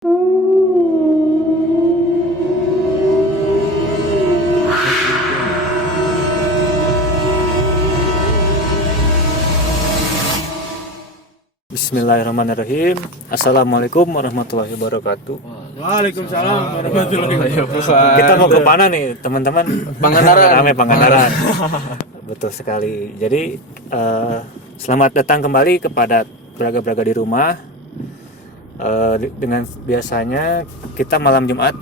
Bismillahirrahmanirrahim. Assalamualaikum warahmatullahi wabarakatuh. Waalaikumsalam warahmatullahi wabarakatuh. Kita mau ke mana nih teman-teman? Pangandaran. Ramai Pangandaran. Betul sekali. Jadi selamat datang kembali kepada Braga-Braga di rumah. Dengan biasanya kita malam Jumat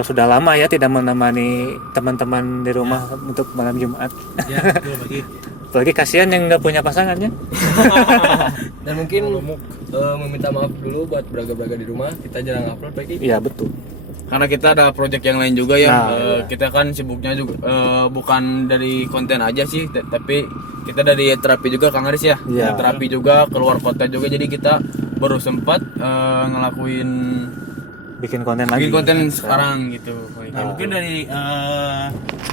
sudah lama ya tidak menemani teman-teman di rumah untuk malam Jumat. Ya, betul bagi. Apalagi kasihan yang nggak punya pasangannya. Dan mungkin meminta maaf dulu buat Braga-Braga di rumah, kita jarang upload lagi. Iya betul. Karena kita ada project yang lain juga ya. Nah, Kita kan sibuknya juga bukan dari konten aja sih, tapi kita dari terapi juga Kang Aris ya. Iya. Terapi juga, keluar kota juga, jadi kita baru sempat ngelakuin Bikin konten lagi. bikin konten sekarang gitu. Nah, mungkin dari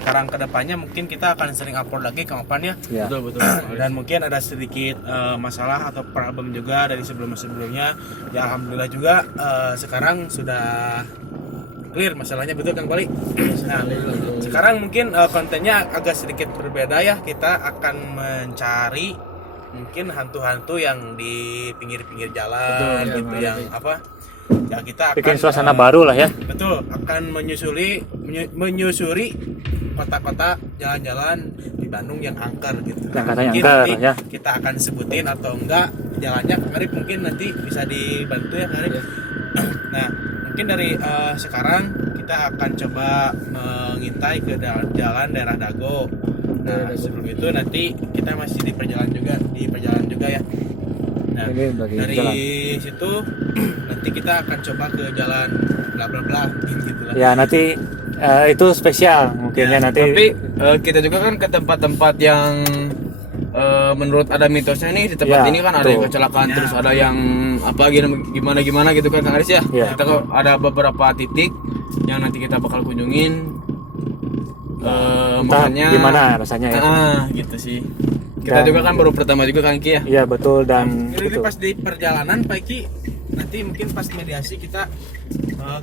sekarang ke depannya mungkin kita akan sering upload lagi ke depan ya. Ya. Betul. Dan mungkin ada sedikit masalah atau problem juga dari sebelumnya. Ya alhamdulillah juga sekarang sudah clear masalahnya, betul Kang Bali. Nah, sekarang mungkin kontennya agak sedikit berbeda ya. Kita akan mencari mungkin hantu-hantu yang di pinggir-pinggir jalan Betul, gitu ya, yang apa? Ya kita akan Bikin suasana baru lah ya. betul, akan menyusuri kota-kota, jalan-jalan di Bandung yang angker gitu. Yang katanya Mungkin angker, nanti ya. kita akan sebutin atau enggak jalannya, Kang Arif mungkin nanti bisa dibantu ya Kang Arif. Nah, mungkin dari sekarang kita akan coba mengintai ke jalan daerah Dago. Nah, sebelum itu nanti kita masih di perjalanan juga ya. Nah, Ini bagi dari jalan. situ nanti kita akan coba ke jalan bla bla bla gitu lah. Ya nanti itu spesial mungkin ya nanti. Tapi kita juga kan ke tempat-tempat yang menurut ada mitosnya nih di tempat Ya, ini kan ada yang betul. kecelakaan, terus ada yang apa gimana gitu kan Kang Aris ya. Ya. Kita kok ada beberapa titik yang nanti kita bakal kunjungin. Entah Makanya gimana rasanya ya. gitu sih. Kita Dan- juga kan baru pertama juga Kang Ki ya. Iya betul dan Jadi betul. pas di perjalanan Pak Ki, nanti mungkin pas mediasi kita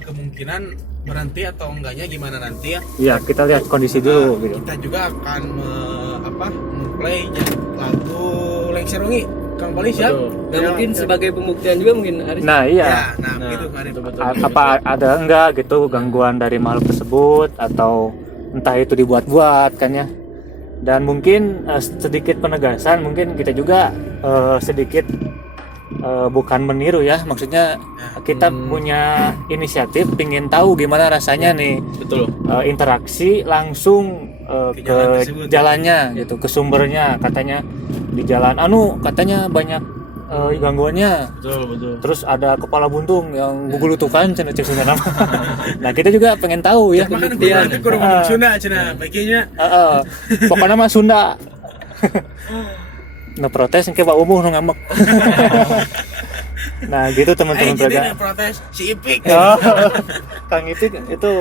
kemungkinan berhenti atau enggaknya gimana nanti ya. Iya kita lihat kondisi dulu gitu. Kita juga akan play lagu Lengserungi Kang Bali siap. Betul. Dan mungkin sebagai pembuktian juga mungkin Aris. Nah iya. Ya, nah begitu Kang Arif. Apa ada enggak gitu gangguan dari makhluk tersebut atau entah itu dibuat-buat kan ya. Dan mungkin sedikit penegasan, mungkin kita juga sedikit bukan meniru ya, maksudnya kita punya inisiatif pingin tahu gimana rasanya nih Betul. interaksi langsung Ke ke jalan tersebut. jalannya gitu, ke sumbernya. Katanya di jalan katanya banyak gangguannya. Betul. Terus ada kepala buntung yang gugulutukan cenah cek Sunda nama. Nah, kita juga pengen tahu ya. Makan kurang Sunda cenah baginya. Pokoknya mah Sunda. Nah, protes ke Pak Umuh nu ngambek. Nah, gitu teman-teman Jadi Braga. yang protes si Ipik. Oh, Kang itu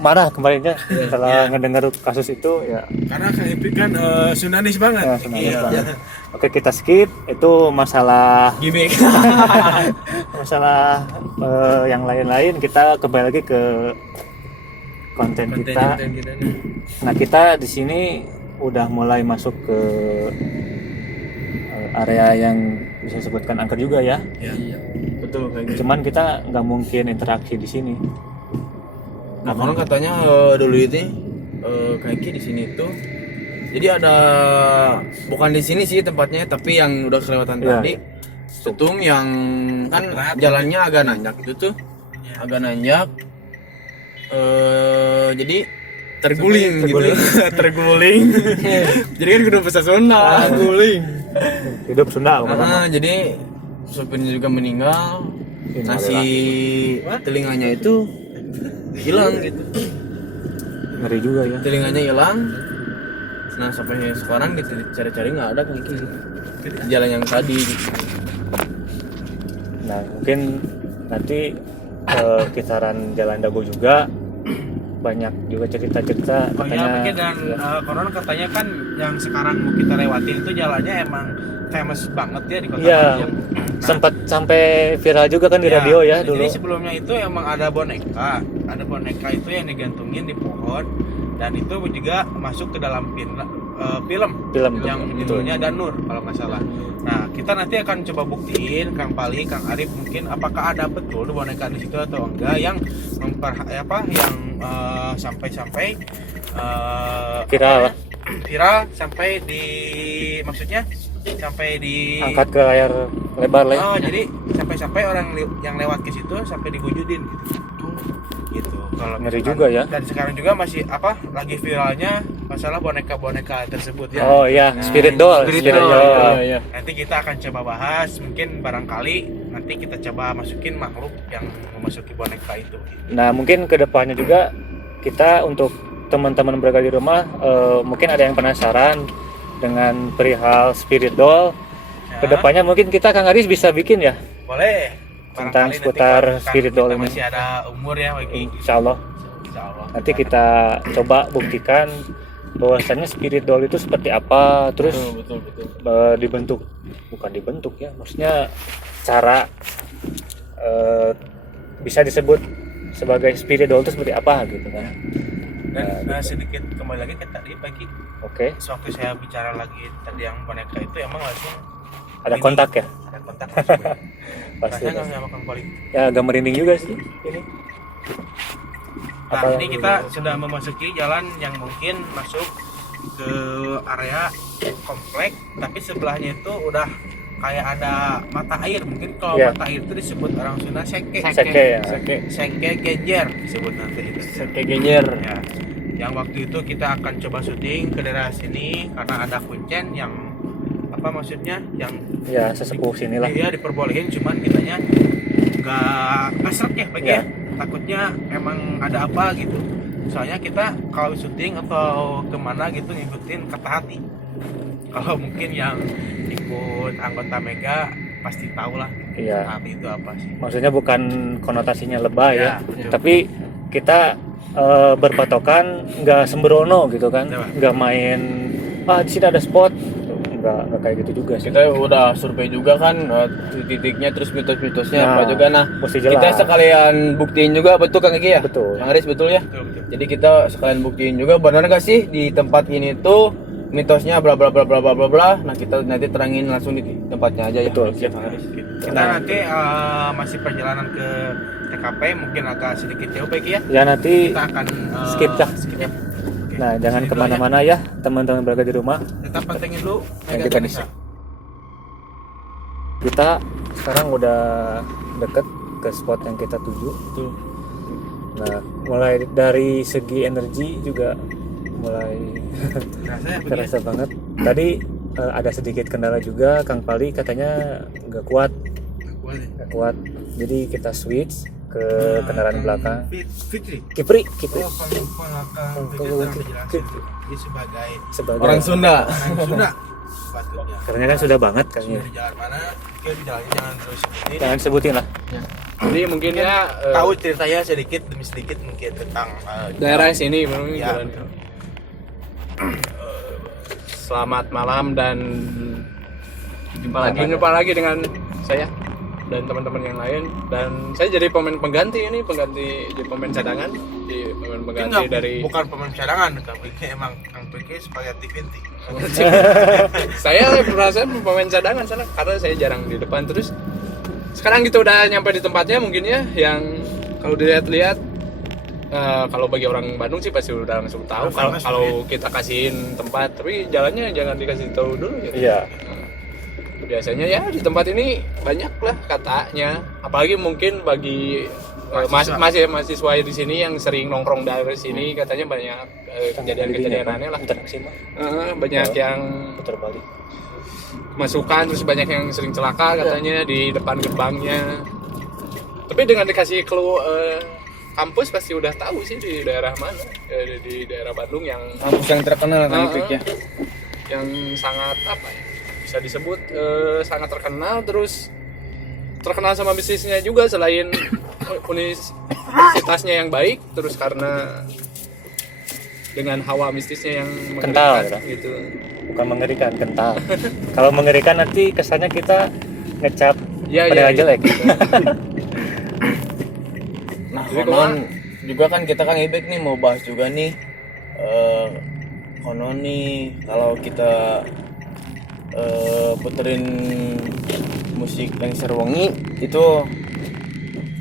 marah kemarinnya setelah ngedengar kasus itu ya. Karena Kang Ipik kan Sundanis banget. Ya, Sundanis Iya. banget. Oke, kita skip itu masalah Gimik. masalah yang lain-lain. Kita kembali lagi ke konten kita. kita nih. Nah, kita di sini udah mulai masuk ke area yang bisa disebutkan angker juga ya. Iya. Betul kayak gitu. Cuman kita nggak mungkin interaksi di sini. Nah, konon katanya dulu itu kayak Ki di sini tuh. Jadi ada bukan di sini sih tempatnya, tapi yang udah kelewatan Ya. tadi. Setum yang kan jalannya agak nanjak itu tuh. Agak nanjak. Jadi terguling gitu. Terguling. Jadi kan kudu bahasa Sunda, guling. Hidup Sunda pokoknya. Jadi sopirnya juga meninggal. Nasi telinganya itu hilang gitu. Ngeri juga ya. Telinganya hilang. Nah sampai sekarang kita cari-cari nggak ada kan jalan yang tadi gitu. Nah, mungkin nanti kisaran Jalan Dago juga banyak juga cerita-cerita Oh iya, mungkin dan konon katanya kan yang sekarang mau kita lewatin itu jalannya emang famous banget ya di kota Iya. Bandung. Sempat sampai viral juga kan di Iya, radio ya dulu. Jadi sebelumnya itu emang ada boneka itu yang digantungin di pohon dan itu juga masuk ke dalam film yang betul. judulnya Danur kalau nggak salah. Nah kita nanti akan coba buktiin Kang Pali, Kang Arif mungkin apakah ada betul boneka di situ atau enggak yang sampai Viral. viral sampai di maksudnya sampai di Angkat ke layar lebar lah ya. Oh, jadi sampai orang yang lewat ke situ sampai dibujudin gitu. Kalau Ngeri misalkan- juga ya. Dan sekarang juga masih lagi viralnya masalah boneka-boneka tersebut ya. Oh iya, Nah, spirit doll. Spirit doll. Iya. Nanti kita akan coba bahas, mungkin barangkali nanti kita coba masukin makhluk yang memasuki boneka itu. Nah, mungkin kedepannya juga kita untuk teman-teman berada di rumah mungkin ada yang penasaran dengan perihal spirit doll. Ya, Kedepannya mungkin kita Kang Aris bisa bikin ya, boleh. Tentang Barangkali nanti seputar kalau spirit kita doll ini. masih ada umur ya, Wiki. Insya Allah. Insya Allah. Nanti kita coba buktikan bahwasannya spirit doll itu seperti apa, terus Betul. bukan dibentuk ya, maksudnya cara bisa disebut sebagai spirit doll itu seperti apa gitu kan. Dan sedikit kembali lagi ke tadi pagi, Oke, sewaktu saya bicara lagi tadi yang boneka itu emang langsung ada ini, kontak ya, ada kontak langsung ya. pasti. Rasanya nggak sama Kang Pali. Ya agak merinding juga sih ini. Nah Apa ini yang kita dulu? sudah memasuki jalan yang mungkin masuk ke area komplek, tapi sebelahnya itu udah kayak ada mata air. Mungkin kalau Iya. mata air itu disebut orang Sunda seke. Seke ya. Seke genjer disebut nanti itu. Kayak genyer. Ya. Yang waktu itu kita akan coba syuting ke daerah sini karena ada kuncen yang apa maksudnya yang Ya sesepuh sinilah. iya diperbolehin, cuman kitanya nggak srek ya Pak ya. Ya. Takutnya emang ada apa gitu. Soalnya kita kalau syuting atau kemana gitu ngikutin kata hati. Kalau mungkin yang ikut anggota Mega pasti tahu lah Iya. kata hati itu apa sih. Maksudnya bukan konotasinya lebay ya, Ya. tapi kita berpatokan nggak sembrono gitu kan, Ya, Pak. nggak main di sini ada spot, nggak kayak gitu juga sih. Kita udah survei juga kan titik-titiknya terus mitos-mitosnya Nah, apa juga. Nah, mesti jelas. kita sekalian buktiin juga, betul Kang Egi ya? Betul. Kang Aris betul ya? Betul. Jadi kita sekalian buktiin juga benar nggak sih di tempat ini tuh mitosnya bla bla bla bla bla bla bla. Nah, kita nanti terangin langsung di tempatnya aja ya. Betul. Siap Kang Aris. Kita nanti masih perjalanan ke TKP mungkin agak sedikit jauh Pak ya. Ya nanti Kita akan skip dah. skip ya. Oke. Nah jangan Itu kemana-mana ya teman-teman berada di rumah. aja. Tetap pantengin dulu Yang Mega kita Ganesha. Kita sekarang udah deket ke spot yang kita tuju. Betul. Nah mulai dari segi energi juga mulai Rasanya begini. terasa banget. Tadi ada sedikit kendala juga, Kang Pali katanya nggak kuat. Nggak kuat, jadi kita switch ke kendaraan belakang. Fitri. Kipri Oh, belakang Fitri Oh, itu yang dijelasin. Dia sebagai sebagai Orang Sunda. orang Sunda. Sepatutnya. karena kan sudah banget kayaknya. Sudah di jalan mana? Oke, di jalannya jangan terus sebutin. Jangan sebutin lah. Jadi mungkin ya Tahu ceritanya sedikit demi sedikit mungkin tentang daerah sini memang ya, jalan. betul. Selamat malam dan jumpa lagi dengan saya dan teman-teman yang lain, dan saya jadi pemain pengganti jadi pemain cadangan di pemain Ini pengganti nggak- dari bukan pemain cadangan, Kang Piki emang Kang Piki spaghetti vinti. saya merasa pemain cadangan sana karena saya jarang di depan. Terus sekarang kita udah nyampe di tempatnya mungkin ya, yang kalau dilihat-lihat kalau bagi orang Bandung sih pasti udah langsung tahu Udah famous, kalau kita kasihin tempat, tapi jalannya jangan dikasih tahu dulu ya. Iya. Biasanya ya di tempat ini banyak lah katanya, apalagi mungkin bagi mahasiswa di sini yang sering nongkrong dari sini, katanya banyak kejadian-kejadian aneh lah. Bentar kesini, Banyak yang putar balik. masukan, terus banyak yang sering celaka katanya di depan gerbangnya. Tapi dengan dikasih clue kampus pasti udah tahu sih di daerah mana, di daerah Bandung yang Kampus yang terkenal kan Pik ya. yang sangat apa ya, bisa disebut sangat terkenal, terus terkenal sama bisnisnya juga selain universitasnya yang baik, terus karena dengan hawa mistisnya yang Kental, mengerikan ya. gitu. bukan mengerikan, kental. Kalau mengerikan nanti kesannya kita ngecap Iya, pada iya, jelek. Nah, Jadi konon juga kan kita kan Ibek nih mau bahas juga nih konon nih kalau kita puterin musik yang serwangi itu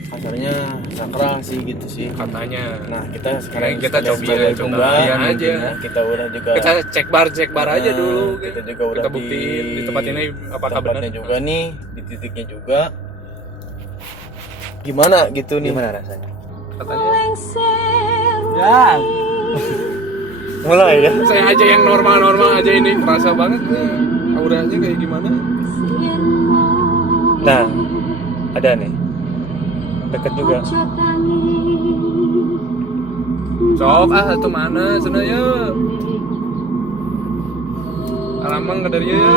kasarnya sakral sih gitu sih. katanya. Nah, kita sekarang Kita sekalian coba sebagai aja. pembahasan Aja. mungkin ya, kita udah juga Kita cek bar aja Nah, dulu. kita juga udah kita buktiin di tempat ini apakah benar. tempatnya juga nih, di titiknya juga gimana gitu nih. Gimana rasanya? Katanya Mulai ya. saya aja yang normal aja ini kerasa banget nih. Auranya kayak gimana? Nah, ada nih. Deket juga. Sok satu mana sebenarnya? Alamang ke dari ya.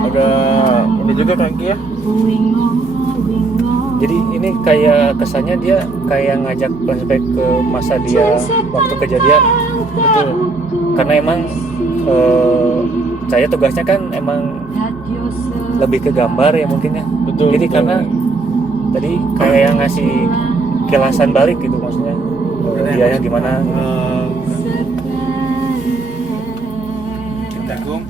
Agak ini juga kaki ya. Jadi ini kayak kesannya dia kayak ngajak flashback ke masa dia waktu kejadian. Betul. Karena emang saya tugasnya kan emang lebih ke gambar ya mungkin ya. Betul, Jadi betul. karena tadi kayak yang ngasih kilasan balik gitu maksudnya. Dianya gimana? Assalamualaikum.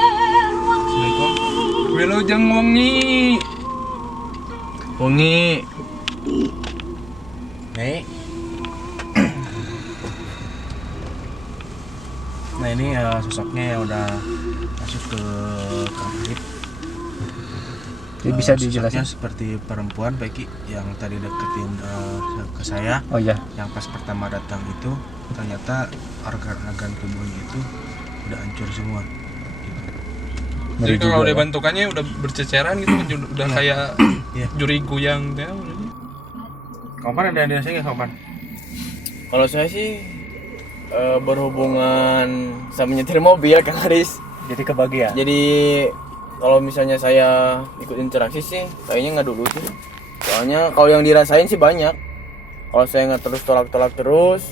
Assalamualaikum. Wilujeng wengi. Wengi. Nih. Nah ini sosoknya yang udah masuk ke kamar. Jadi bisa dijelasin seperti perempuan Peki yang tadi deketin ke saya, Oh iya. yang pas pertama datang itu ternyata organ-organ tubuhnya itu udah hancur semua. Jadi Ngeri kalau juga dia ya. bentukannya udah berceceran gitu udah Iya. kayak Iya. jurigu yang ya, Kompan ada yang dirasa nggak Kompan? Kalau saya sih berhubungan sama nyetir mobil ya Kang Haris. Jadi kebagian. Jadi kalau misalnya saya ikut interaksi sih kayaknya nggak dulu sih. Soalnya kalau yang dirasain sih banyak. Kalau saya nggak terus tolak terus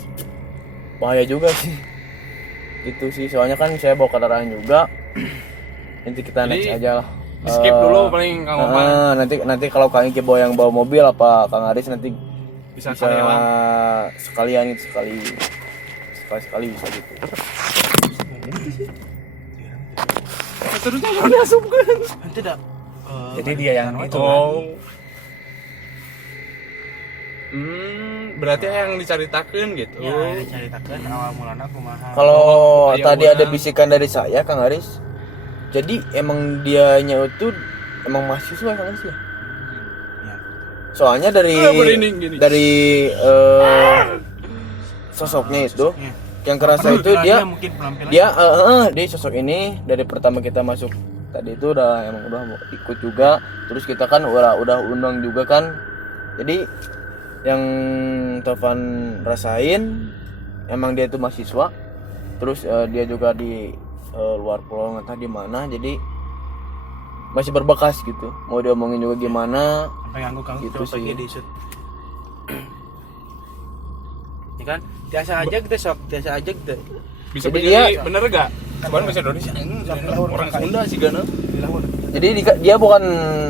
bahaya juga sih. Gitu sih. Soalnya kan saya bawa kendaraan juga. Nanti kita Jadi, next aja lah. skip dulu paling Kang Oman. nanti kalau Kang Iki bawa yang bawa mobil apa Kang Haris nanti Bisa bisa karyawan. sekalian gitu sekali bisa gitu. Terusnya mau diasupkan. Nanti dah. Jadi dia yang itu. Oh. Berarti yang diceritakan gitu. Ya, diceritakan awal mulanya kumaha. Kalau Kayak tadi orang. ada bisikan dari saya Kang Haris. Jadi emang dianya itu emang mahasiswa Kang Haris ya? Ya. Soalnya dari berinding gini. sosoknya itu Ya. yang kerasa itu dia mungkin penampilan. dia sosok ini dari pertama kita masuk tadi itu emang udah mau ikut juga, terus kita kan udah undang juga kan. Jadi yang Tovan rasain emang dia itu mahasiswa, terus dia juga di luar pulau entah di mana, jadi masih berbekas gitu. Mau diomongin juga gimana Sampai ganggu Kang Gitu coba sih. di shoot. Ya kan? Biasa aja kita sok, biasa aja kita. Bisa Jadi jadi dia- bener gak? Kapan bahasa Indonesia? Orang Sunda sih gana. jadi dia bukan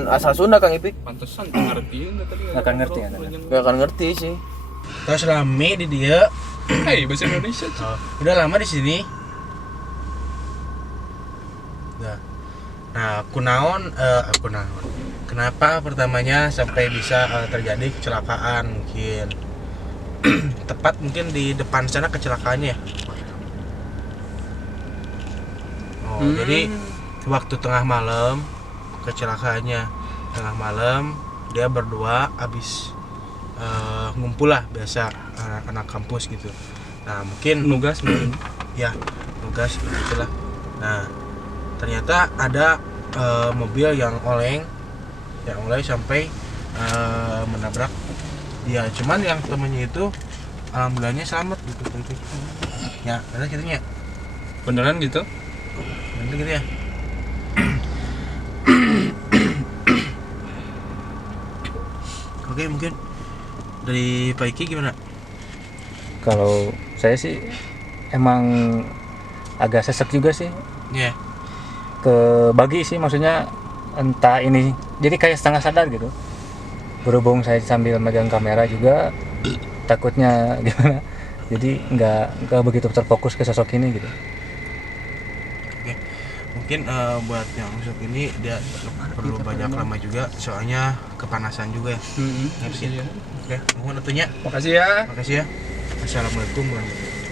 asal Sunda Kang Ipik, Pantesan tak ngertiin tadi. Nggak akan ngerti ya, gak akan ngerti sih. Terus rame di dia. Hei, bahasa Indonesia. Udah lama di sini. Nah, kunaon. Kenapa pertamanya sampai bisa terjadi kecelakaan mungkin? Tepat mungkin di depan sana kecelakaannya. Oh, jadi waktu tengah malam kecelakaannya. Tengah malam dia berdua habis ngumpul lah biasa anak-anak kampus gitu. Nah, mungkin nugas mungkin. ya tugas gitulah. Nah, ternyata ada mobil yang oleng sampai menabrak dia. Cuman yang temennya itu alhamdulillahnya selamat gitu. Ya, ada ceritanya. Beneran gitu? Nanti gitu ya. Oke, mungkin dari Pak Iki gimana? Kalau saya sih emang agak sesek juga sih, Iya. kebagi sih, maksudnya entah ini jadi kayak setengah sadar gitu, berhubung saya sambil megang kamera juga takutnya gimana, jadi nggak begitu terfokus ke sosok ini gitu. Oke. Mungkin buat yang masuk ini dia perlu banyak lama juga, soalnya kepanasan juga ya. Ngerti ya? Oke, mohon tentunya. Makasih ya. Makasih ya. Assalamualaikum warahmatullahi wabarakatuh.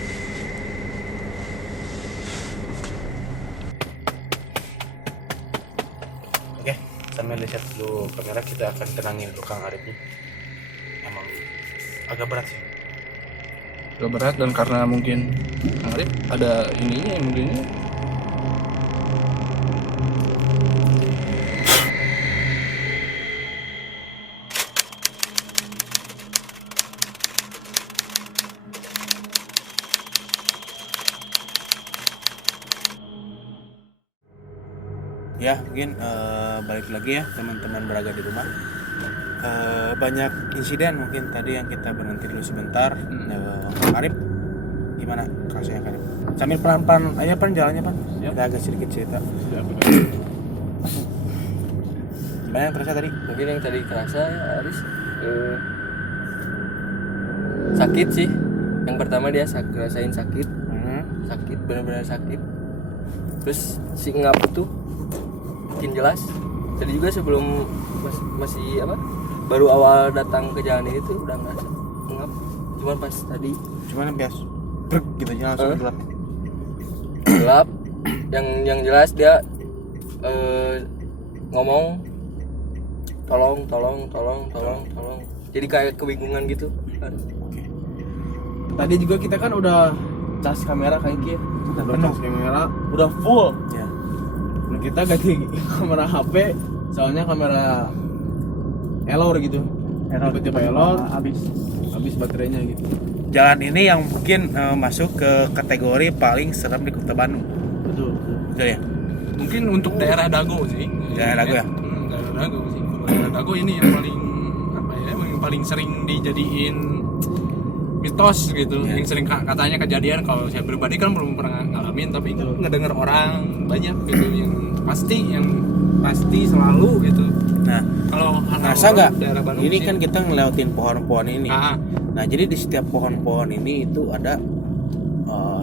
Oke, sambil lihat dulu kamera, kita akan tenangin dulu Kang Arif nih. Emang agak berat sih. Gak berat, dan karena mungkin Kang Arif ada ininya mungkin. Ya, mungkin balik lagi ya teman-teman Beraga di rumah. Banyak insiden mungkin tadi yang kita berhenti dulu sebentar. Arif, gimana rasanya Arif? Sambil pelan-pelan aja Pan jalannya Pan. Kita agak sedikit cerita. Gimana yang terasa tadi? Mungkin yang tadi kerasa ya Aris sakit sih. Yang pertama dia rasain sakit, sakit benar-benar sakit. Terus si ngap itu makin jelas. Tadi juga sebelum masih apa? Baru awal datang ke jalan ini tuh udah ngerasa ngap. Cuman pas tadi Cuman biasa brek gitu aja langsung gelap. gelap. Yang jelas dia ngomong tolong. Jadi kayak kebingungan gitu. Tadi juga kita kan udah cas kamera kayak gitu. Cas kamera udah full. Ya. Nah, kita ganti kamera HP soalnya kamera error gitu. Tiba-tiba error habis baterainya gitu. Jalan ini yang mungkin masuk ke kategori paling serem di Kota Bandung. Betul. Betul ya? Mungkin untuk daerah Dago sih. Daerah Dago ya? Daerah Dago sih. Kalau daerah Dago ini yang paling apa ya? Yang paling sering dijadiin mitos gitu. Ya. Yang sering katanya kejadian. Kalau saya pribadi kan belum pernah ngalamin, tapi ngedenger orang banyak gitu yang pasti selalu gitu. Nah, Kalau hal-hal rasa nggak? daerah Bandung Ini sih, kan kita ngelewatin pohon-pohon ini. ah, Nah, jadi di setiap pohon-pohon ini itu ada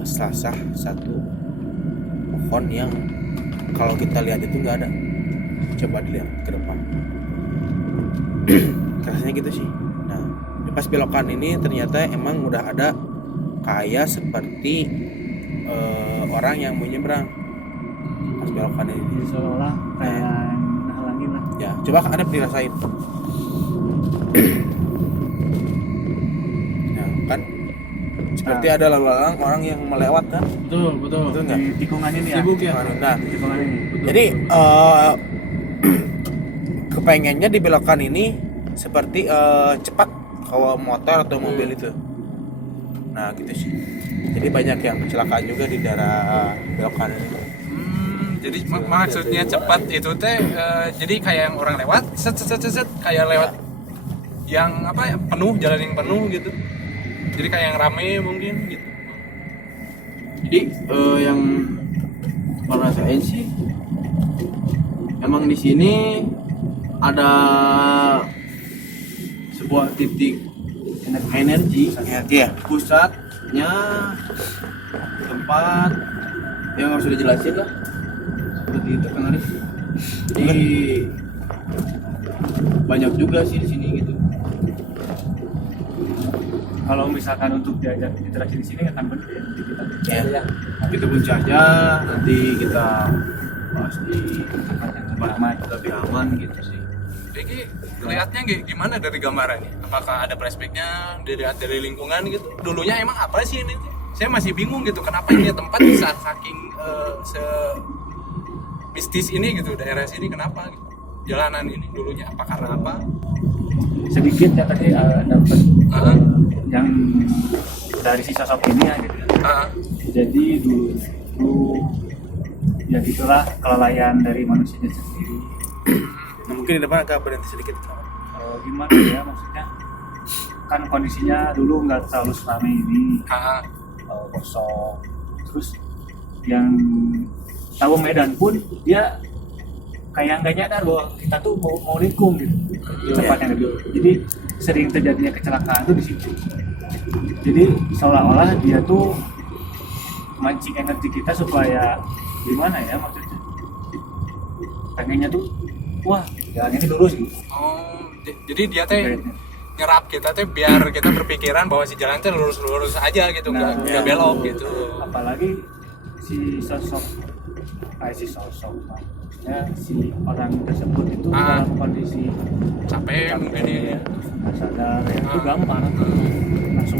salah satu pohon yang kalau kita lihat itu nggak ada. Coba dilihat ke depan. Rasanya gitu sih. Nah, di pas belokan ini ternyata emang udah ada kayak seperti orang yang mau nyebrang. Pas belokan ini. Seolah kayak halangin lah. Ya, coba Anda dirasain. Nah, kan seperti ada lalu lalang orang yang melewat kan? Betul. Betul nggak? Di tikungan ini ya. Sibuk ya. Nah, Tikungan ini. jadi kepengennya di belokan ini seperti cepat kalau motor atau mobil itu. Nah, gitu sih. Jadi banyak yang kecelakaan juga di daerah belokan ini. jadi maksudnya cepat itu teh jadi kayak yang orang lewat set kayak lewat yang apa ya, penuh, jalan yang penuh gitu. Jadi kayak yang rame mungkin gitu. Jadi yang ngerasain sih emang di sini ada sebuah titik energi Ya. pusatnya tempat yang harus dijelasin lah seperti itu kan Arif. Jadi banyak juga sih di sini gitu. Kalau misalkan untuk diajak interaksi di sini akan benar ya nanti kita. Ya. Kita kunci aja, nanti kita bahas di Tempat yang lebih aman. lebih aman gitu sih. Jadi lihatnya gimana dari gambarannya? Apakah ada flashbacknya dilihat dari lingkungan gitu? Dulunya emang apa sih ini? Saya masih bingung gitu. Kenapa ini tempat bisa saking mistis ini gitu, daerah sini kenapa gitu? Jalanan ini dulunya apa karena apa? Sedikit ya tadi dapat Ah. yang dari si sosok ini ya gitu. Jadi dulu ya gitulah kelalaian dari manusianya sendiri. Nah, mungkin di depan agak berhenti sedikit. gimana ya maksudnya, kan kondisinya dulu nggak terlalu seramai ini, kosong. Terus yang tahu Medan pun dia kayak nggak nyadar bahwa kita tuh mau nikung gitu di tempat yang lebih. Jadi sering terjadinya kecelakaan tuh di situ. Jadi seolah-olah dia tuh mancing energi kita supaya gimana ya maksudnya, pengennya tuh wah jalan ini lurus gitu. Jadi dia teh nyerap kita teh biar kita berpikiran bahwa si jalan teh lurus-lurus aja gitu, nggak belok gitu. Apalagi si sosok maksudnya si orang tersebut itu dalam kondisi capek mungkin ya, nggak sadar ya, itu gampang langsung.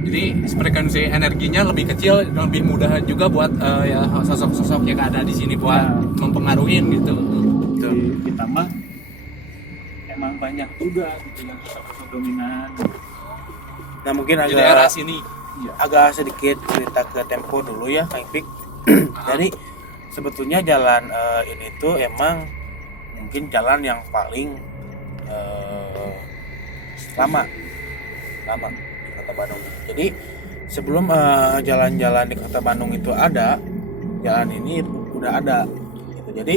Jadi frekuensi energinya lebih kecil, lebih mudah juga buat ya sosok-sosok yang ada di sini buat mempengaruhi gitu. Ditambah emang banyak juga gitu yang sosok dominan. Nah mungkin Di daerah agak sini. agak sedikit cerita ke tempo dulu ya Kang Ipik. Jadi sebetulnya jalan ini tuh emang mungkin jalan yang paling lama di Kota Bandung. Jadi sebelum jalan-jalan di Kota Bandung itu ada, jalan ini udah ada gitu. Jadi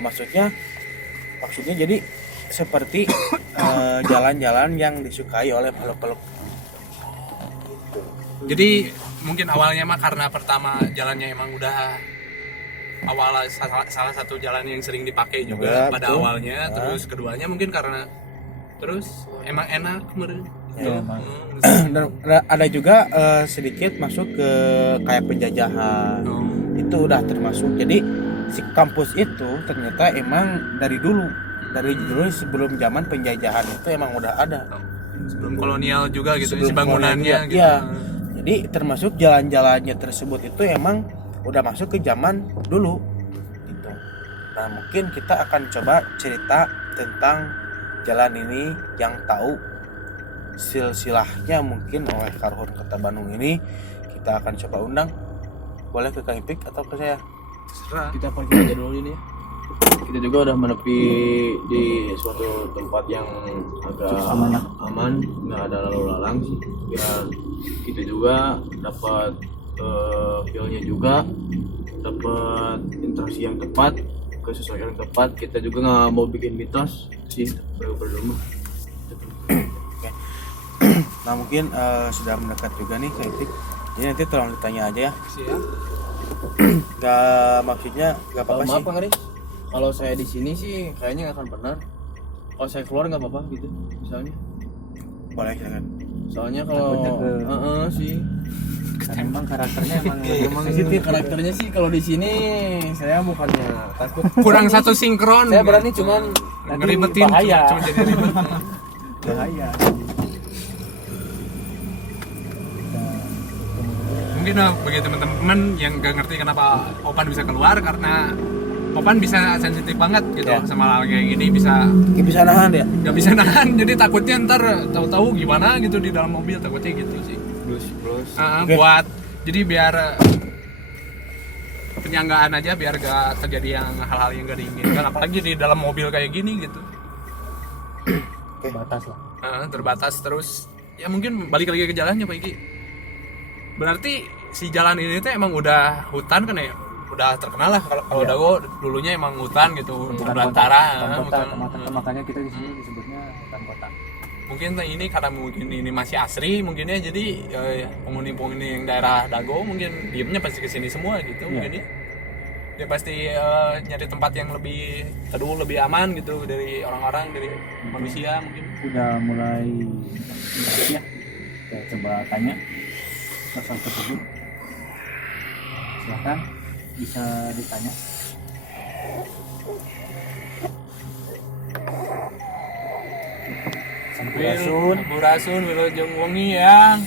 maksudnya jadi seperti jalan-jalan yang disukai oleh makhluk-makhluk. Jadi mungkin awalnya mah karena pertama jalannya emang udah salah satu jalan yang sering dipakai juga pada betul. awalnya. Terus keduanya mungkin karena terus emang enak meren. Ya, emang. Dan ada juga sedikit masuk ke kayak penjajahan. Itu udah termasuk. Jadi si kampus itu ternyata emang dari dulu sebelum zaman penjajahan itu emang udah ada. Sebelum kolonial juga gitu, Sebelum si bangunannya kolonial, gitu. iya. Jadi termasuk jalan-jalannya tersebut itu emang udah masuk ke zaman dulu gitu. Nah mungkin kita akan coba cerita tentang jalan ini yang tahu silsilahnya mungkin oleh Karhun Kota Bandung ini. Kita akan coba undang, boleh ke Kang Ipik atau ke saya? Terserah. Kita pergi aja dulu ini ya. Kita juga udah menepi di suatu tempat yang agak aman, nggak ada lalu lalang sih. Biar kita juga dapat feel-nya juga, dapat interaksi yang tepat, kesesuaian yang tepat. Kita juga nggak mau bikin mitos sih, berdua. Oke. Nah mungkin sudah mendekat juga nih Kang Ipik. Jadi nanti tolong ditanya aja ya. Siap. Maksudnya nggak apa-apa sih. Maaf Kang Ari, kalau saya di sini sih kayaknya nggak akan benar. Kalau saya keluar nggak apa-apa gitu, misalnya. Boleh silakan. Soalnya kalau Takutnya sih emang karakternya emang sensitif karakternya sih. Kalau di sini saya bukannya takut, Kurang satu sinkron. saya berani, cuman ngeribetin, bahaya. cuma jadi ribet. bahaya. Mungkin bagi teman-teman yang gak ngerti kenapa Opan bisa keluar, karena Opan bisa sensitif banget gitu Ya. sama hal kayak gini, bisa Nggak bisa nahan ya. nggak bisa nahan. Jadi takutnya ntar tahu-tahu gimana gitu di dalam mobil, takutnya gitu sih. plus Oke. Buat jadi biar penyanggaan aja, biar gak terjadi yang hal-hal yang gak diinginkan, apalagi di dalam mobil kayak gini gitu. Batas lah. Terbatas terus. Ya mungkin balik lagi ke jalannya Pak Iki. Berarti si jalan ini tuh emang udah hutan kan ya? Udah terkenal lah kalau Dago dulunya emang hutan gitu, hutan belantara. Makanya kita di sini disebutnya hutan kota. Mungkin ini karena mungkin ini masih asri mungkinnya, jadi penghuni-penghuni yang daerah Dago mungkin diemnya pasti kesini semua gitu mungkin ya. Dia pasti nyari tempat yang lebih teduh, lebih aman gitu dari orang-orang, dari manusia mungkin. Udah mulai ya. Kita coba tanya sosok tersebut. Silakan bisa ditanya. Sampurasun Wilujeng Wengi yang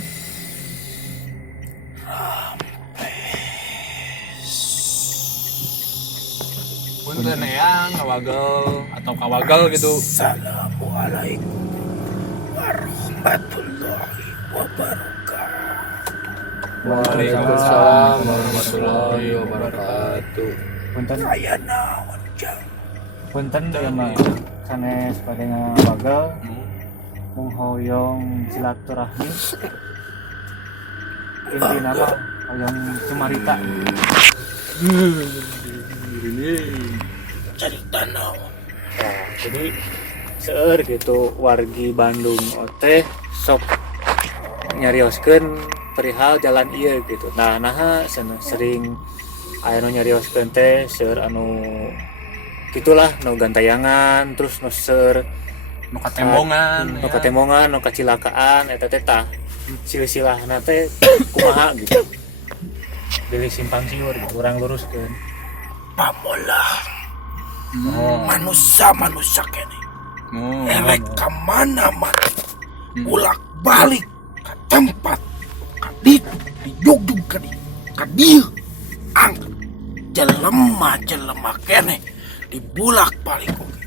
punten yang ngawagel atau kawagel gitu. Assalamualaikum warahmatullahi wabarakatuh. Waalaikumsalam warahmatullahi wabarakatuh. Punten. Saya naon jang punten ya mah sanes pada ngabagal menghoyong silaturahmi inti nama hoyong cumarita Cerita naon. nah, jadi seueur gitu wargi Bandung teh sok nyarioskeun perihal jalan ieu gitu nah sering aya nu nyarioskeun teh seueur anu gitulah nu gantayangan terus nu seueur nu katembongan nu katemongan nu kacilakaan eta teh tah silsilahna teh kumaha gitu deui simpang siur gitu urang luruskeun Pamolah oh manusia kene. Elek ka mana mana. Ulak balik ke tempat kadik dijugjug ka dieu. Ang jelema kene dibulak balik oge.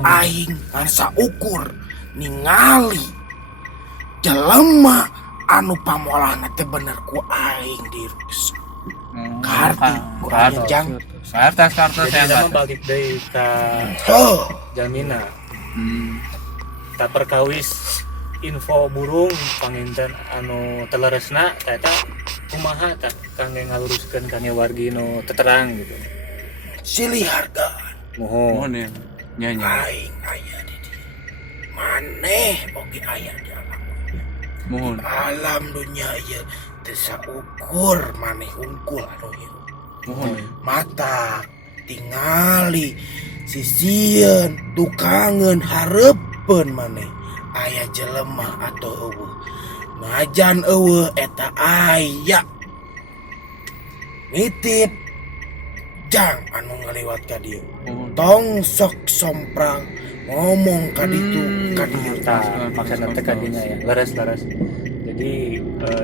Aing ngarasa ukur ningali jelema anu pamolahna teh bener ku aing dirusak. Kartu ku aing jang. kartas jadi yang nama balik deui ka Jamina tak perkawis info burung panginten anu teleresna eta kumaha tak kangge ngaluruskeun kangge wargi nu teterang gitu Silih harga mohon ya nyanyi aing aya di dieu. Maneh oge aya di alam. mohon Alam dunia ieu teu saukur maneh unggul anu hirup. mohon Mata tingali sisieun tukangeun hareupeun maneh aya jelema atau eueuh ngajan eueuh eta aya nitip jang anu ngaliwat ka dieu tong sok somprang ngomong ka ditu ka dieu maksudna teh kadinya ya leres jadi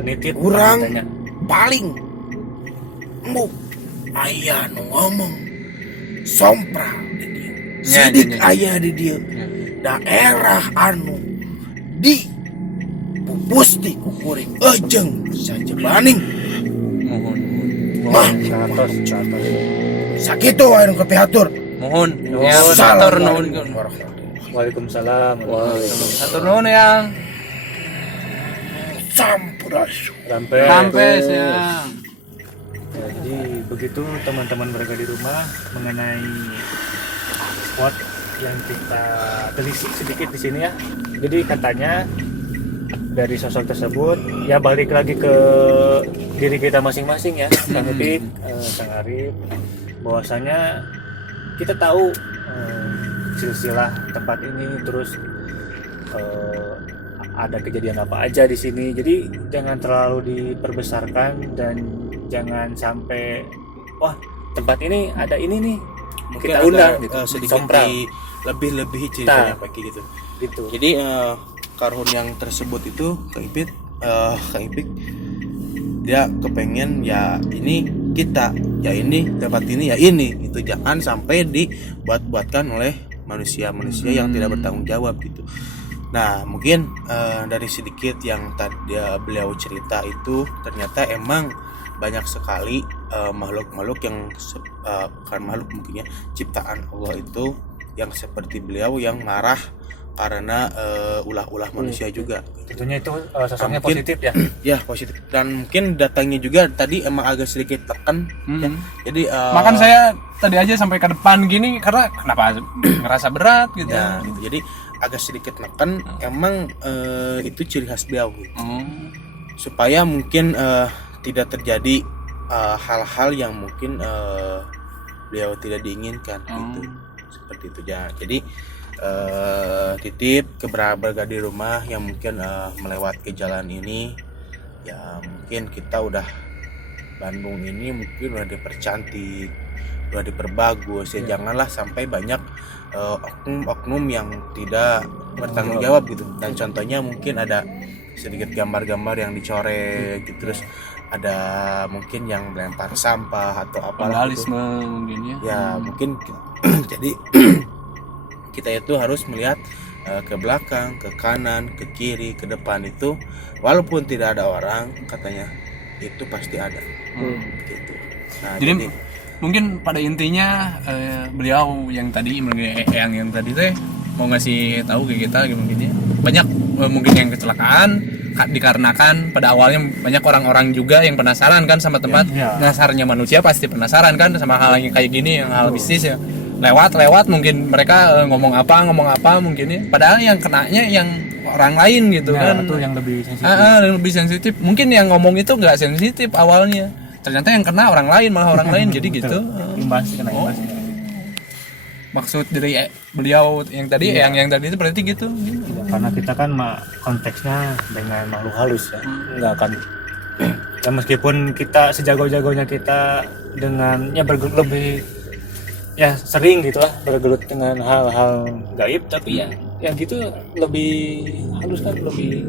nitip Urang. tanya paling embuk aya nu ngomong somprang di dieu sidik aya di dieu daerah anu di pupusti kukuring ejeng saja baning mohon mah 100 sakitu wae nu kepihatur mohon Nuhun. ya satur nuhun Waalaikumsalam satur nuhun yang sampurasun sampai ya jadi begitu teman-teman berada di rumah mengenai spot yang kita telisik sedikit di sini ya. Jadi katanya dari sosok tersebut ya balik lagi ke diri kita masing-masing ya, Kang Ipit, Kang Arif, bahwasanya kita tahu silsilah tempat ini terus ada kejadian apa aja di sini. Jadi jangan terlalu diperbesarkan dan jangan sampai wah tempat ini ada ini nih mungkin kita undang agak, gitu sedikit Somprang. lebih ceritanya pakai gitu. Gitu. Jadi karhun yang tersebut itu Kang Ipit dia kepengen ya ini kita ya ini tempat ini ya ini itu jangan sampai dibuat-buatkan oleh manusia yang tidak bertanggung jawab gitu. Nah mungkin dari sedikit yang tadi beliau cerita itu ternyata emang banyak sekali makhluk-makhluk yang bukan makhluk mungkin ya ciptaan Allah itu yang seperti beliau yang marah karena ulah-ulah manusia juga. Tentunya itu sosoknya Mungkin- positif ya. Ya positif dan mungkin datangnya juga tadi emang agak sedikit tekan. Ya. Jadi makan saya tadi aja sampai ke depan gini karena kenapa ngerasa berat gitu ya, gitu. Jadi agak sedikit neken emang itu ciri khas beliau gitu. Supaya mungkin tidak terjadi hal-hal yang mungkin beliau tidak diinginkan gitu. Seperti itu ya. Jadi titip ke berada di rumah yang mungkin melewati jalan ini ya mungkin kita udah Bandung ini mungkin udah dipercantik udah diperbagus ya janganlah sampai banyak oknum-oknum yang tidak bertanggung jawab gitu dan contohnya mungkin ada sedikit gambar-gambar yang dicoret gitu terus ada mungkin yang melempar sampah atau apa vandalisme mungkin ya mungkin jadi kita itu harus melihat ke belakang, ke kanan, ke kiri, ke depan itu walaupun tidak ada orang katanya itu pasti ada gitu. Nah, Jadi mungkin pada intinya beliau yang tadi yang tadi teh mau ngasih tahu ke kita mungkin ya banyak mungkin yang kecelakaan dikarenakan pada awalnya banyak orang-orang juga yang penasaran kan sama tempat. Dasarnya manusia pasti penasaran kan sama hal yang kayak gini, yang hal bisnis ya. Lewat mungkin mereka ngomong apa mungkin ya. Padahal yang kenanya yang orang lain gitu kan. Itu yang lebih sensitif. Lebih sensitif. Mungkin yang ngomong itu nggak sensitif awalnya. Ternyata yang kena orang lain, malah orang lain jadi gitu. Imbas kena imbas. Maksud dari beliau yang tadi yang tadi itu berarti gitu. Karena kita kan konteksnya dengan makhluk halus ya, nggak akan ya meskipun kita sejago-jagonya kita dengan ya lebih ya sering gitulah bergelut dengan hal-hal gaib, tapi ya gitu lebih halus kan, lebih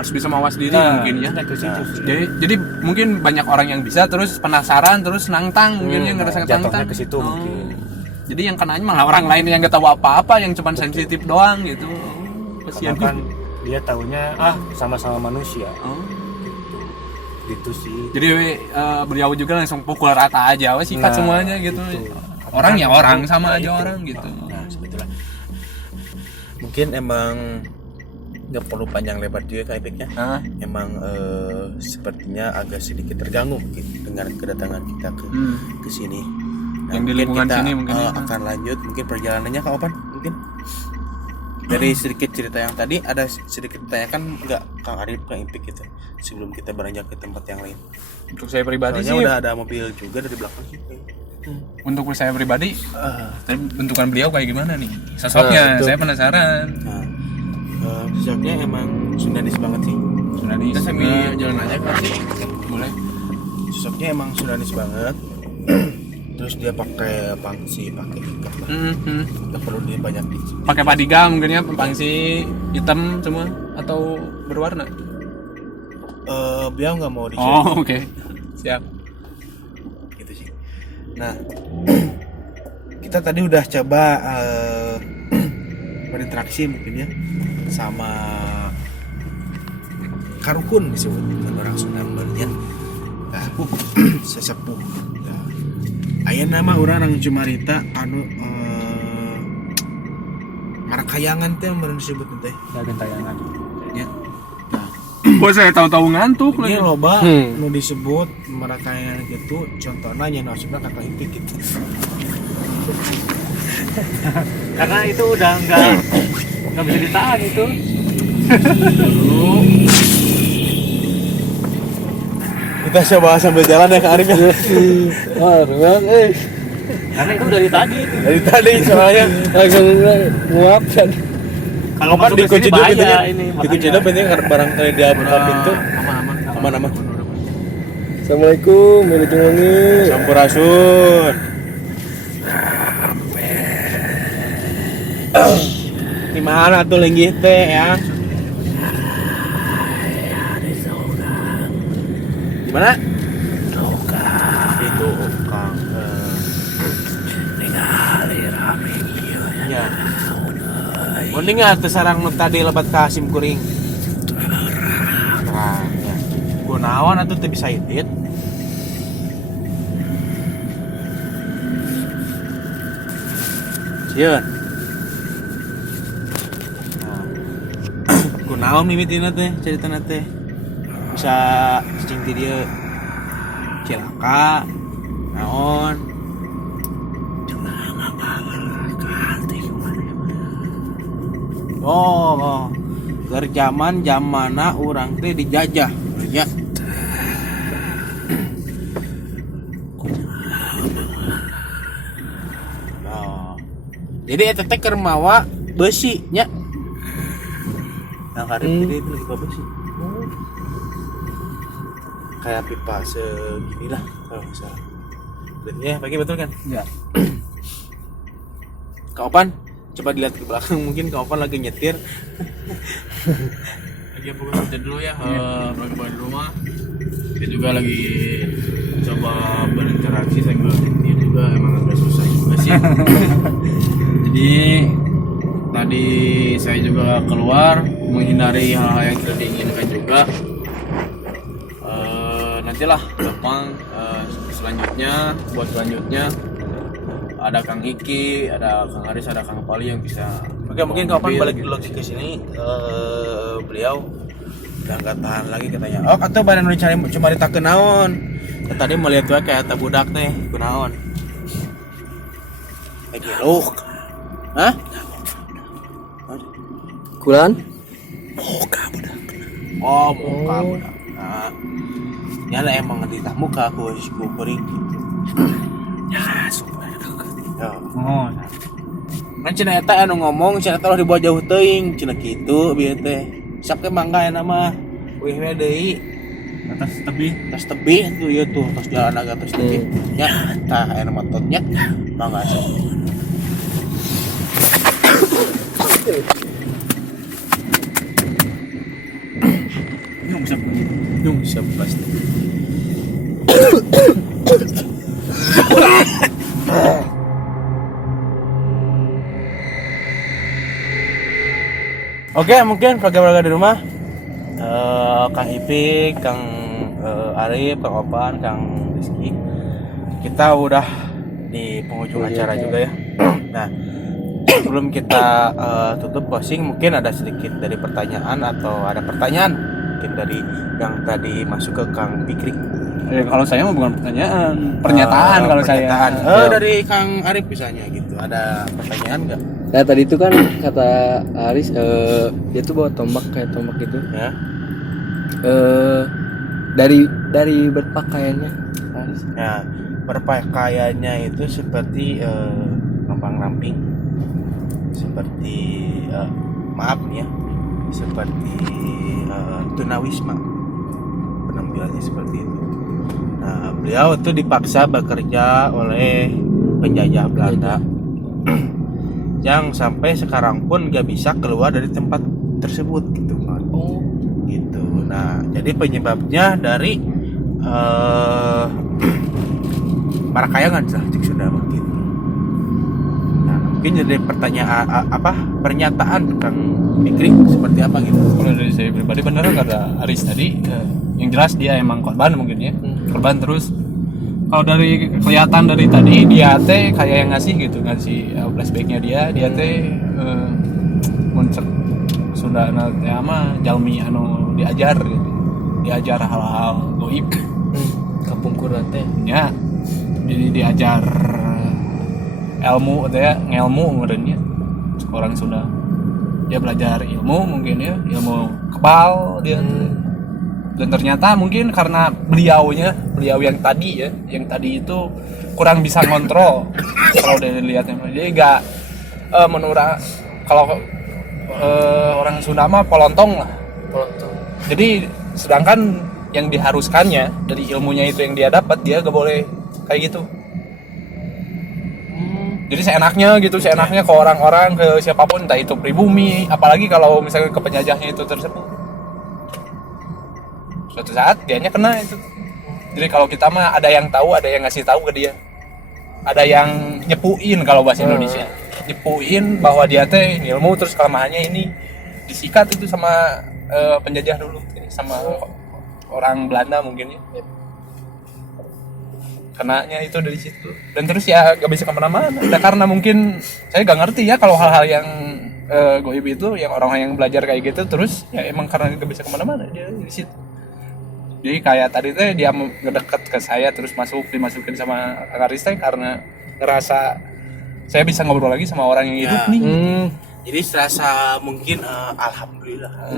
harus bisa mawas diri mungkin ya. Jadi mungkin banyak orang yang bisa terus penasaran terus nantang mungkin yang ngerasa nantang ke situ mungkin. Jadi yang kenanya malah orang lain yang nggak tahu apa-apa, yang cuma sensitif doang gitu. Kasihan kan dia taunya sama-sama manusia. Gitu sih. Jadi beliau juga langsung pukul rata aja sifat semuanya gitu. Orang ya orang sama aja orang gitu. Nah, sebetulnya mungkin emang nggak perlu panjang lebar juga kayak epicnya. Emang sepertinya agak sedikit terganggu dengan kedatangan kita ke sini. Nah, yang di lingkungan kita sini mungkin akan lanjut mungkin perjalanannya kapan mungkin dari sedikit cerita yang tadi ada sedikit tanyakan nggak Kang Arif, Kang Ipik gitu sebelum kita beranjak ke tempat yang lain. Untuk saya pribadi soalnya sih udah ada mobil juga dari belakang sih. Untuk saya pribadi bentukan beliau kayak gimana nih sosoknya, saya penasaran. Sosoknya emang Sundanis banget sih. Sundanis. Kita sambil jalan aja kan sih. Boleh. Sosoknya emang Sundanis banget. Terus dia pakai pangsi, pakai ikat lah. Nggak perlu dia banyak di. Pakai padiga mungkin ya, pangsi hitam semua atau berwarna? Beliau nggak mau di. Oke. Siap. Gitu sih. Nah, kita tadi udah coba berinteraksi mungkin ya sama Karuhun disebut orang Sunda ya. Sesepuh. Aya nama orang Cumarita Marakayangan teh meureun disebut teh. Ya gentayangan. Ya. Nah, saya tahu-tahu ngantuk Ini lagi. loba nu disebut Marakayangan gitu, contohnya nya nasibna Kakak Ipik gitu. Karena itu udah nggak bisa ditahan itu. Kita coba sambil jalan ya Kak Arif ya. Karena itu dari tadi itu. Dari tadi soalnya langsung nguap kan. Kalau kan masuk ke dikunci sini dulu bahaya pintunya. ini. Dikunci dulu pintunya barang kali dia buka pintu. Aman. Assalamualaikum, warahmatullahi. Sampurasun. Di mana tuh linggih teh ya? Di mana? Itu Kang. Ya. Mending atuh sarang nu tadi lebat ka Hasim Kuring. Nah, ya. Kunaon atuh teu bisa idit. Sieun. Kunaon mimitina teh caritana teh? Bisa cicing ti dieu cilaka naon? Oh, keur zaman-zamana urang teh dijajah nya. Oh. Jadi eta teh keur mawa besi nya. Nah, karep jadi itu lagi besi. Kayak pipa segini lah kalau nggak salah. Dan ya, pagi betul kan? Ya. Kak Opan, coba dilihat ke belakang, mungkin Kak Opan lagi nyetir. Lagi fokus aja dulu ya, bagi di rumah. Kita juga lagi coba berinteraksi sambil nyetir juga, emang agak susah juga sih. Jadi tadi saya juga keluar menghindari hal-hal yang tidak diinginkan juga. nantilah gampang selanjutnya ada Kang Iki, ada Kang Aris, ada Kang Pali yang bisa. Oke, mungkin kapan balik dulu ke sini, beliau udah nggak tahan lagi katanya. Oh, atau badan udah cari cuma ditakeun naon. Tadi mau lihat kayak eta budak teh, kunaon. Lagi loh. Hah? Kulan? Muka budak. Oh, muka budak. Nah, nyala emang di muka aku kuring gitu. Ya, super. Ya. Oh, Kan cenah eta anu ngomong cenah teh dibawa jauh teuing cenah kitu bieu teh. Sak teh mangga enak mah. Weh we deui atas tebih. tas tebih tuh ieu tuh tas jalan agak tas tebih. Nya tah enak matotnya mangga sok. Nyung siap pasti. Oke, mungkin keluarga-keluarga di rumah, Kang Ipik, Kang Arif, Kang Opan, Kang Rizky, kita udah di penghujung acara juga ya. Nah, sebelum kita tutup closing, mungkin ada sedikit dari pertanyaan atau ada pertanyaan mungkin dari yang tadi masuk ke Kang Fikri. Kalau saya mah bukan pertanyaan, pernyataan kalau Pernyataan. saya. Dari Kang Arif misalnya gitu, ada pertanyaan nggak? Nah tadi itu kan kata Aris dia tuh bawa tombak kayak tombak gitu. Ya. Dari berpakaiannya Aris. Nah, berpakaiannya itu seperti ramping-ramping, seperti maaf ya, seperti tunawisma, penampilannya seperti itu. Nah, beliau itu dipaksa bekerja oleh penjajah Belanda, yang sampai sekarang pun gak bisa keluar dari tempat tersebut gitu kan. Oh. Gitu. Nah, jadi penyebabnya dari para kayangan lah cik sudah begitu. Nah, mungkin jadi pertanyaan pernyataan Kang Fikri seperti apa gitu. Kalau dari saya pribadi benar kata Aris tadi, yang jelas dia emang korban mungkin ya, korban terus. Kalau dari kelihatan dari tadi dia teh kayak yang ngasih flashbacknya dia teh muncul sudah nanti ama jalmi anu diajar gitu, diajar hal-hal goib Kampung Kurat teh. ya, jadi diajar ilmu teh ngelmu ngeureunnya orang sudah dia belajar ilmu mungkin ya, ilmu kebal dia dan ternyata mungkin karena beliau yang tadi itu kurang bisa ngontrol kalau dilihatnya, jadi nggak menurut kalau orang Sunda mah polontong lah. Jadi sedangkan yang diharuskannya dari ilmunya itu yang dia dapat, dia gak boleh kayak gitu. Jadi seenaknya ke orang-orang, ke siapapun, entah itu pribumi, apalagi kalau misalnya ke penjajahnya itu tersebut. Suatu saat dianya kena itu. Jadi kalau kita mah ada yang tahu, ada yang ngasih tahu ke dia. Ada yang nyepuin kalau bahasa Indonesia. Nyepuin bahwa dia teh ilmu, terus kelemahannya ini disikat itu sama penjajah dulu, sama orang Belanda mungkin ya. Kenanya itu dari situ. Dan terus ya gak bisa kemana-mana. Nah, karena mungkin saya gak ngerti ya kalau hal-hal yang goib itu, yang orang yang belajar kayak gitu, terus ya emang karena gak bisa kemana-mana dia di situ. Jadi kayak tadi teh dia ngedeket ke saya terus dimasukin sama Kang Aris teh karena ngerasa saya bisa ngobrol lagi sama orang yang hidup nih. Jadi serasa mungkin alhamdulillah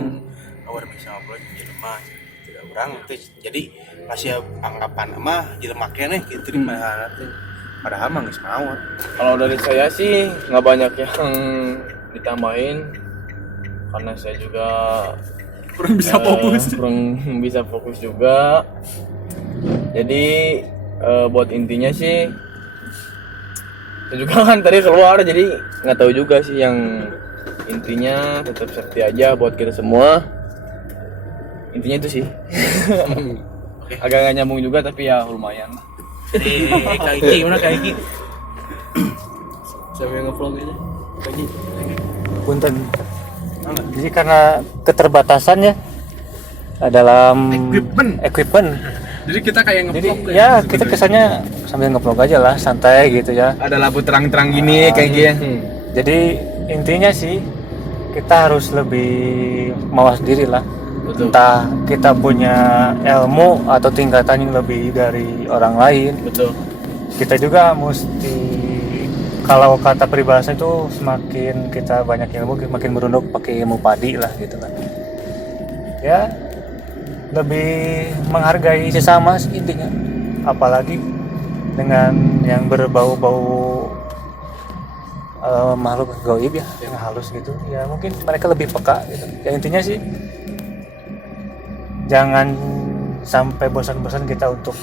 awal bisa ngobrol jelema tidak orang teh. Jadi masih anggapan mah jelema keneh gitu di mana teh. Padahal mah geus maot. Kalau dari saya sih nggak banyak yang ditambahin karena saya juga Kurang bisa fokus. kurang bisa fokus juga. Jadi buat intinya sih saya juga kan tadi keluar, jadi nggak tahu juga sih, yang intinya tetap safety aja buat kita semua. Intinya itu sih. Agak nggak nyambung juga tapi ya lumayan. Jadi Kak Iki gimana Kak Iki? Siapa yang nge-vlog ini? Lagi. Punten. Jadi karena keterbatasan ya dalam Equipment. Jadi kita kayak Jadi ngevlog ya kita kesannya sambil ngevlog aja lah, santai gitu ya. Ada lampu terang-terang gini kayak gini. Jadi intinya sih kita harus lebih mawas diri lah. Betul. Entah kita punya ilmu atau tingkatan yang lebih dari orang lain. Betul. Kita juga mesti, kalau kata peribahasa itu, semakin kita banyak ilmu makin merunduk pakai ilmu padi lah gitu kan. Ya lebih menghargai sesama sih intinya, apalagi dengan yang berbau-bau makhluk gaib ya, yang halus gitu ya, mungkin mereka lebih peka gitu ya. Intinya sih jangan sampai bosan-bosan kita untuk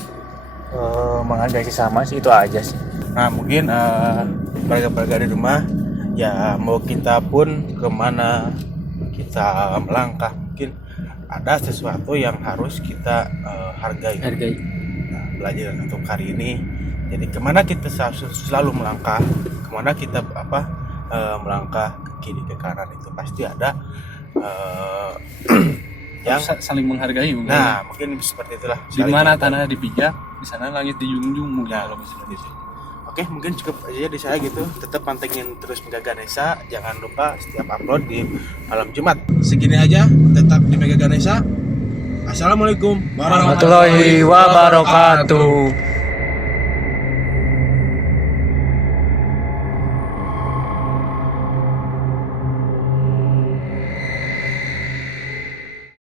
menghargai sesama sih, itu aja sih. Nah mungkin warga-warga di rumah ya, mau kita pun kemana kita melangkah, mungkin ada sesuatu yang harus kita hargai. Nah, belajar untuk hari ini, jadi kemana kita selalu melangkah, kemana kita melangkah ke kiri ke kanan, itu pasti ada yang saling menghargai mungkin. nah mungkin seperti itulah. Di mana tanah dipijak, di sana langit dijunjung mungkin kalau misalnya gitu. Oke, mungkin cukup aja di saya gitu. Tetap pantengin terus Mega Ganesha. Jangan lupa setiap upload di malam Jumat. Segini aja, tetap di Mega Ganesha. Assalamualaikum Warahmatullahi wabarakatuh.